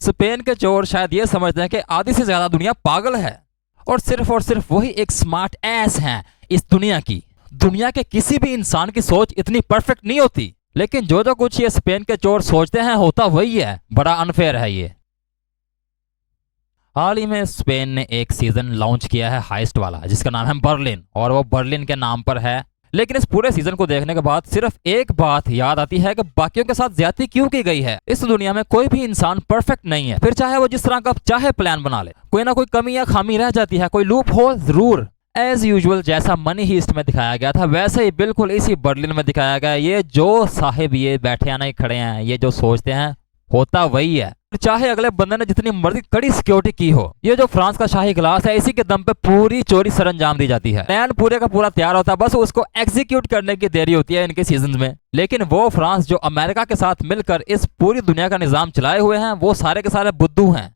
Spain के चोर शायद ये समझते हैं कि आधी से ज्यादा दुनिया पागल है और सिर्फ वही एक स्मार्ट एस हैं इस दुनिया की। दुनिया के किसी भी इंसान की सोच इतनी परफेक्ट नहीं होती, लेकिन जो कुछ ये स्पेन के चोर सोचते हैं होता वही है। बड़ा अनफेयर है ये। हाल ही में स्पेन ने एक सीजन लॉन्च किया है हाइस्ट वाला, जिसका नाम है बर्लिन, और वो बर्लिन के नाम पर है। लेकिन इस पूरे सीजन को देखने के बाद सिर्फ एक बात याद आती है कि बाकियों के साथ ज्यादती क्यों की गई है। इस दुनिया में कोई भी इंसान परफेक्ट नहीं है, फिर चाहे वो जिस तरह का चाहे प्लान बना ले, कोई ना कोई कमी या खामी रह जाती है, कोई लूप होल जरूर। एज यूजुअल जैसा मनी हीस्ट में दिखाया गया था, वैसे ही बिल्कुल इसी बर्लिन में दिखाया गया। ये जो साहिब ये बैठे हैं ना, खड़े हैं, ये जो सोचते हैं होता वही है। चाहे अगले बंदे ने जितनी मर्जी कड़ी सिक्योरिटी की हो, ये जो फ्रांस का शाही गिलास है, इसी के दम पे पूरी चोरी सरंजाम दी जाती है। प्लान पूरे का पूरा तैयार होता है, बस उसको एग्जीक्यूट करने की देरी होती है इनके सीजन में। लेकिन वो फ्रांस जो अमेरिका के साथ मिलकर इस पूरी दुनिया का निजाम चलाए हुए हैं, वो सारे के सारे बुद्धू हैं।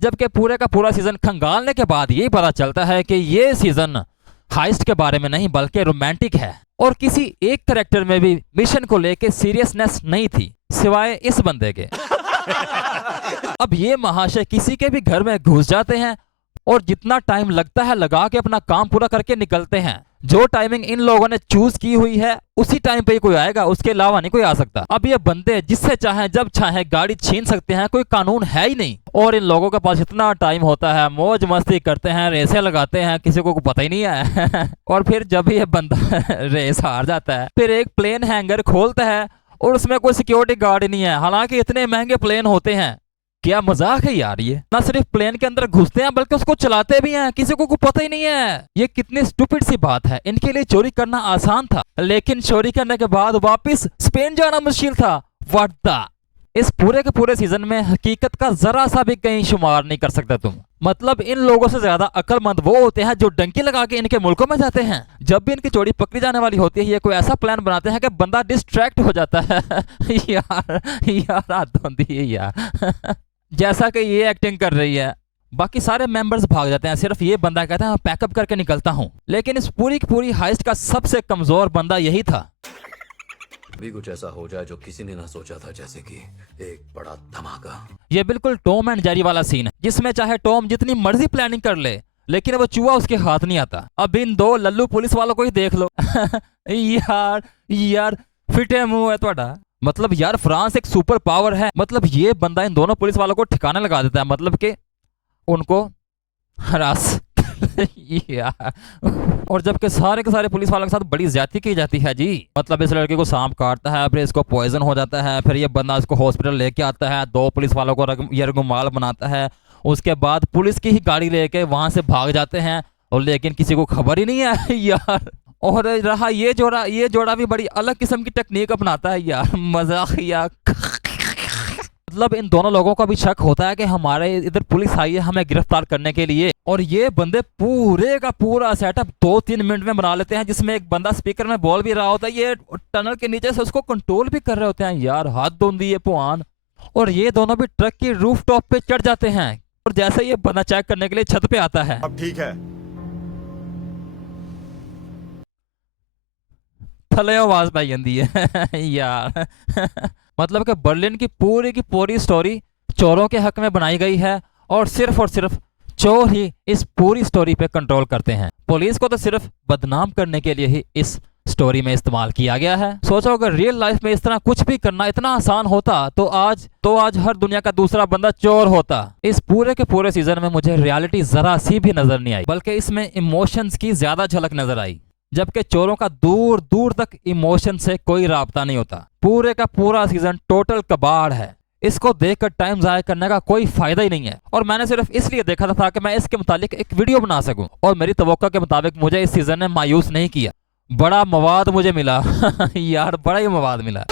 जबकि पूरे का पूरा सीजन खंगालने के बाद यही पता चलता है कि ये सीजन हाइस्ट के बारे में नहीं बल्कि रोमांटिक है, और किसी एक कैरेक्टर में भी मिशन को लेके सीरियसनेस नहीं थी सिवाय इस बंदे के। अब ये महाशय किसी के भी घर में घुस जाते हैं और जितना टाइम लगता है लगा के अपना काम पूरा करके निकलते हैं। जो टाइमिंग इन लोगों ने चूज की हुई है उसी टाइम पे ही कोई आएगा, उसके अलावा नहीं कोई आ सकता। अब ये बंदे जिससे चाहे जब चाहे गाड़ी छीन सकते हैं, कोई कानून है ही नहीं। और इन लोगों के पास इतना टाइम होता है, मौज मस्ती करते हैं, रेसें लगाते हैं, किसी को पता ही नहीं है। और फिर जब ये बंदा रेस हार जाता है, फिर एक प्लेन हैंगर खोलता है और उसमें कोई सिक्योरिटी गार्ड नहीं है, हालांकि इतने महंगे प्लेन होते हैं। क्या मजाक है यार, ये ना सिर्फ प्लेन के अंदर घुसते हैं बल्कि उसको चलाते भी हैं, किसी को पता ही नहीं है। ये कितनी स्टूपिड सी बात है। इनके लिए चोरी करना आसान था, लेकिन चोरी करने के बाद वापस स्पेन जाना मुश्किल था। What the. इस पूरे के पूरे सीजन में हकीकत का जरा सा भी कहीं शुमार नहीं कर सकते तुम। मतलब इन लोगों से ज्यादा अक्लमंद वो होते हैं जो डंकी लगा के इनके मुल्कों में जाते हैं। जब भी इनकी चोरी पकड़ी जाने वाली होती है, ये कोई ऐसा प्लान बनाते हैं कि बंदा डिस्ट्रैक्ट हो जाता है। यार हद होती है यार। जैसा कि ये एक्टिंग कर रही है, बाकी सारे मेंबर्स भाग जाते हैं, सिर्फ ये बंदा कहता है पैकअप करके निकलता हूं। लेकिन इस पूरी की पूरी हाइस्ट का सबसे कमजोर बंदा यही था। भी कुछ ऐसा हो जाए जो किसी ने ना सोचा था, जैसे कि एक बड़ा धमाका। ये बिल्कुल टॉम एंड जेरी वाला सीन है, जिसमें चाहे टॉम जितनी मर्जी प्लानिंग कर ले, लेकिन वो चूहा उसके हाथ नहीं आता। अब इन दो लल्लू पुलिस वालों को ही देख लो। यार फिटे मुंह है ਤੁਹਾਡਾ। मतलब यार फ्रांस एक सुपर पावर है, मतलब ये बंदा इन दोनों पुलिस वालों को ठिकाने लगा देता है, मतलब कि उनको हरास। यार और जबकि सारे के सारे पुलिस वालों के साथ बड़ी ज्यादती की जाती है जी। मतलब इस लड़के को सांप काटता है, फिर इसको पॉइजन हो जाता है, फिर ये बंदा इसको हॉस्पिटल लेके आता है, दो पुलिस वालों को यरगुमाल बनाता है। उसके बाद पुलिस की ही गाड़ी लेके वहां से भाग जाते हैं, और लेकिन किसी को खबर ही नहीं है यार। और रहा ये जोड़ा भी बड़ी अलग किस्म की टेक्निक अपनाता है यार, मजाकिया। मतलब इन दोनों लोगों का भी शक होता है कि हमारे इधर पुलिस आई है हमें गिरफ्तार करने के लिए, और ये बंदे पूरे का पूरा सेटअप 2-3 मिनट में बना लेते हैं, जिसमें एक बंदा स्पीकर में बोल भी रहा होता है, ये टनल के नीचे से उसको कंट्रोल भी कर रहे होते हैं। यार हद होती है पुआन। और ये दोनों भी ट्रक की रूफ टॉप पे चढ़ जाते हैं, और जैसे ये बंदा चेक करने के लिए छत पे आता है, अब ठीक है, थले आवाज पाई जाती है यार। मतलब कि बर्लिन की पूरी स्टोरी चोरों के हक में बनाई गई है, और सिर्फ चोर ही इस पूरी स्टोरी पे कंट्रोल करते हैं। पुलिस को तो सिर्फ बदनाम करने के लिए ही इस स्टोरी में इस्तेमाल किया गया है। सोचो अगर रियल लाइफ में इस तरह कुछ भी करना इतना आसान होता तो आज हर दुनिया का दूसरा बंदा चोर होता। इस पूरे के पूरे सीजन में मुझे रियलिटी जरा सी भी नजर नहीं आई, बल्कि इसमें इमोशंस की ज्यादा झलक नजर आई, जबकि चोरों का दूर दूर तक इमोशन से कोई राब्ता नहीं होता। पूरे का पूरा सीजन टोटल कबाड़ है, इसको देखकर टाइम जाया करने का कोई फायदा ही नहीं है। और मैंने सिर्फ इसलिए देखा था ताकि मैं इसके मुतालिक एक वीडियो बना सकूं, और मेरी तवक्को के मुताबिक मुझे इस सीजन ने मायूस नहीं किया। बड़ा मवाद मुझे मिला। यार बड़ा ही मवाद मिला।